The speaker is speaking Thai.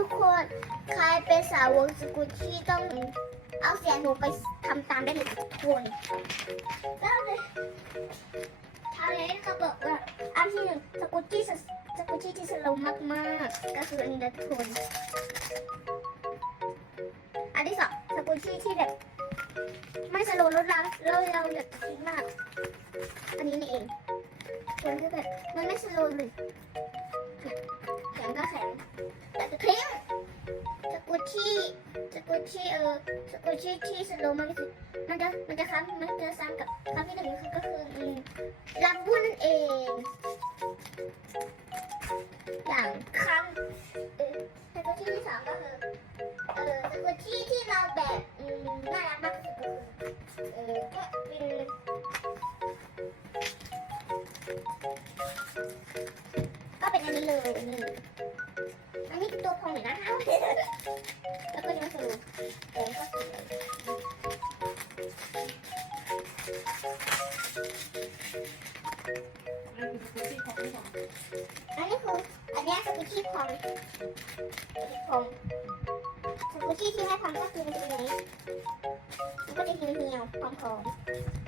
ทุกคนใครเป็นสาวกสกุชชี่ต้องเอาเสียงหนูไปทำตามได้เลยทุกคนแล้วเลยทาเลนเขาบอกว่าอันที่หนึ่งสกุชชี่สกุชชี่ที่สโลว์มากก็คืออันนี้ทุกคนอันที่สองสกุชชี่ที่แบบไม่สโลลดละเราเราแบบทิ้งมาก อันนี้นี่เองมันก็แบบมันไม่สโลเลย ตชี่สกุชชี่เออสกุชชี่ที่สโลมากที่สุดมันจะมันจะค้ำมันจะซ้ำกับคำที่หนึ่งก็คือลำบุ้นนั่นเอง อย่างคำเออสกุชชี่ที่สองก็คือเออสกุชชี่ที่เราแบบอืมน่ารักมากที่สุดก็คือเออก็เป็นก็เป็นอันนี้เลยอันนี้ นี้ตัวพองอยู่นะคะแล้วก็จะมาสรุปอันนี้คืออันนี้สกุชี่พองพองสกุชี่ที่ให้พองก็คือมันจะเป็นอย่างนี้มันก็จะเหี่ยวๆพองๆบายบาย